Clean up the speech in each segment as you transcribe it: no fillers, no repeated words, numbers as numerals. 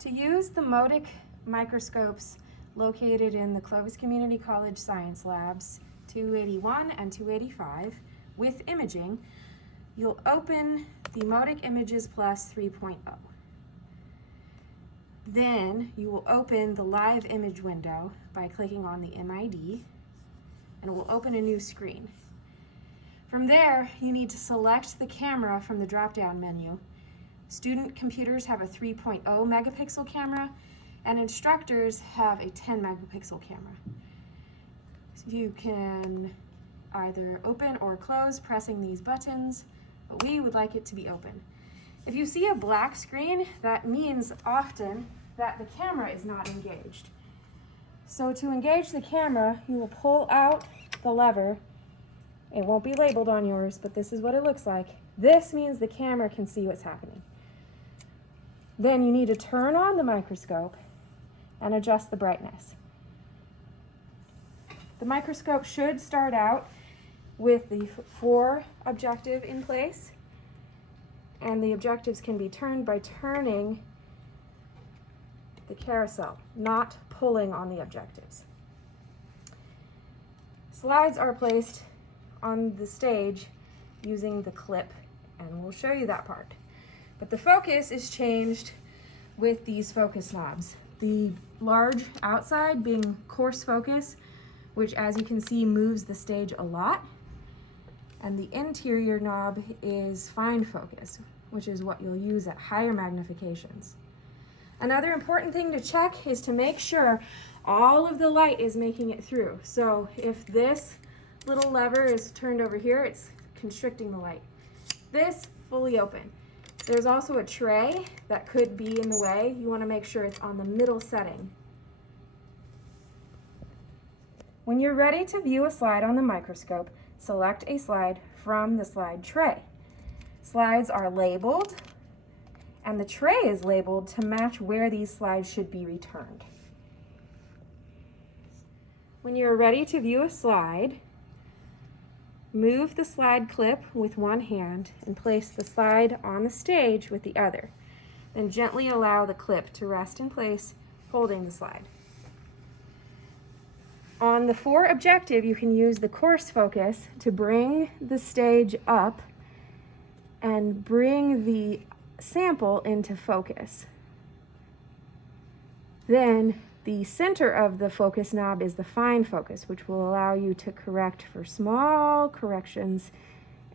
To use the Modic microscopes located in the Clovis Community College Science Labs 281 and 285 with imaging, you'll open the Modic Images Plus 3.0. Then you will open the live image window by clicking on the MID, and it will open a new screen. From there, you need to select the camera from the drop-down menu. Student computers have a 3.0 megapixel camera, and instructors have a 10 megapixel camera. So you can either open or close pressing these buttons, but we would like it to be open. If you see a black screen, that means often that the camera is not engaged. So to engage the camera, you will pull out the lever. It won't be labeled on yours, but this is what it looks like. This means the camera can see what's happening. Then you need to turn on the microscope and adjust the brightness. The microscope should start out with the 4 objective in place, and the objectives can be turned by turning the carousel, not pulling on the objectives. Slides are placed on the stage using the clip, and we'll show you that part. But the focus is changed with these focus knobs. The large outside being coarse focus, which as you can see moves the stage a lot. And the interior knob is fine focus, which is what you'll use at higher magnifications. Another important thing to check is to make sure all of the light is making it through. So if this little lever is turned over here, it's constricting the light. This, fully open. There's also a tray that could be in the way. You want to make sure it's on the middle setting. When you're ready to view a slide on the microscope, select a slide from the slide tray. Slides are labeled, and the tray is labeled to match where these slides should be returned. When you're ready to view a slide, move the slide clip with one hand and place the slide on the stage with the other. Then gently allow the clip to rest in place, holding the slide. On the 4 objective, you can use the coarse focus to bring the stage up and bring the sample into focus. Then the center of the focus knob is the fine focus, which will allow you to correct for small corrections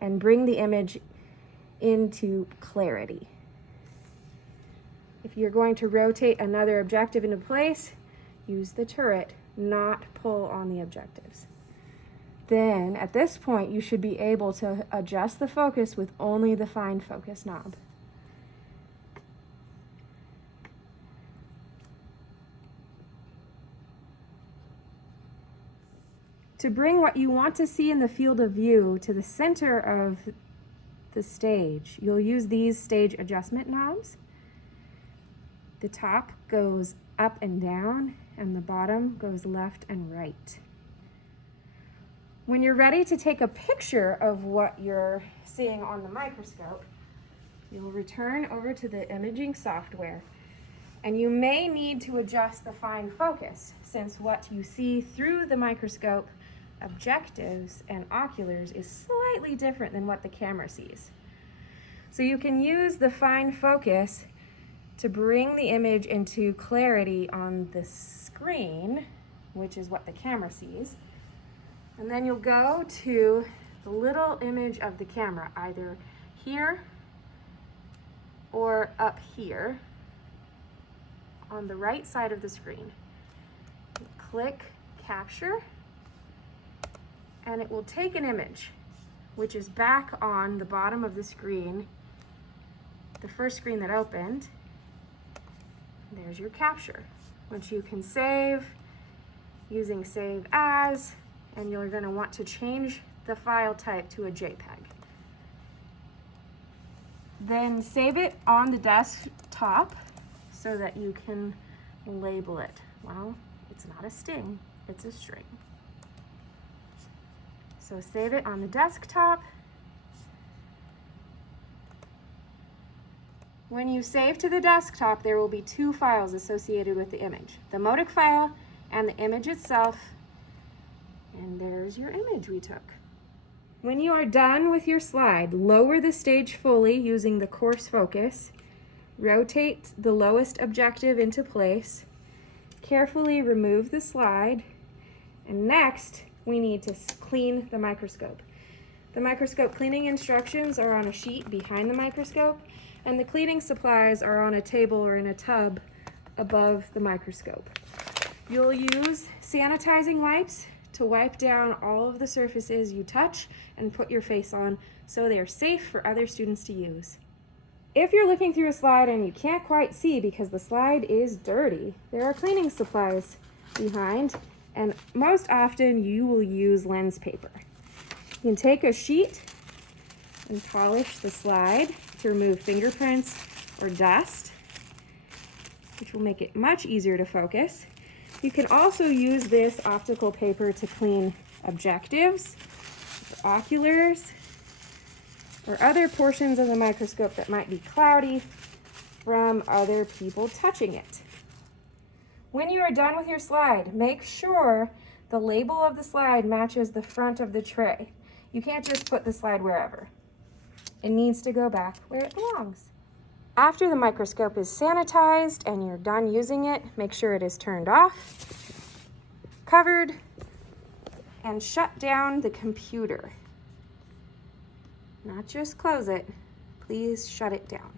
and bring the image into clarity. If you're going to rotate another objective into place, use the turret, not pull on the objectives. Then at this point, you should be able to adjust the focus with only the fine focus knob. To bring what you want to see in the field of view to the center of the stage, you'll use these stage adjustment knobs. The top goes up and down, and the bottom goes left and right. When you're ready to take a picture of what you're seeing on the microscope, you'll return over to the imaging software, and you may need to adjust the fine focus, since what you see through the microscope objectives and oculars is slightly different than what the camera sees. So you can use the fine focus to bring the image into clarity on the screen, which is what the camera sees. And then you'll go to the little image of the camera, either here or up here on the right side of the screen. Click Capture, and it will take an image, which is back on the bottom of the screen, the first screen that opened. There's your capture, which you can save using Save As, and you're going to want to change the file type to a JPEG. Then save it on the desktop so that you can label it. Well, it's not a sting, it's a string. So save it on the desktop. When you save to the desktop, there will be two files associated with the image, the Mautic file and the image itself. And there's your image we took. When you are done with your slide, lower the stage fully using the coarse focus. Rotate the lowest objective into place. Carefully remove the slide. And next, we need to clean the microscope. The microscope cleaning instructions are on a sheet behind the microscope, and the cleaning supplies are on a table or in a tub above the microscope. You'll use sanitizing wipes to wipe down all of the surfaces you touch and put your face on so they are safe for other students to use. If you're looking through a slide and you can't quite see because the slide is dirty, there are cleaning supplies behind, and most often you will use lens paper. You can take a sheet and polish the slide to remove fingerprints or dust, which will make it much easier to focus. You can also use this optical paper to clean objectives, oculars, or other portions of the microscope that might be cloudy from other people touching it. When you are done with your slide, make sure the label of the slide matches the front of the tray. You can't just put the slide wherever. It needs to go back where it belongs. After the microscope is sanitized and you're done using it, make sure it is turned off, covered, and shut down the computer. Not just close it, please shut it down.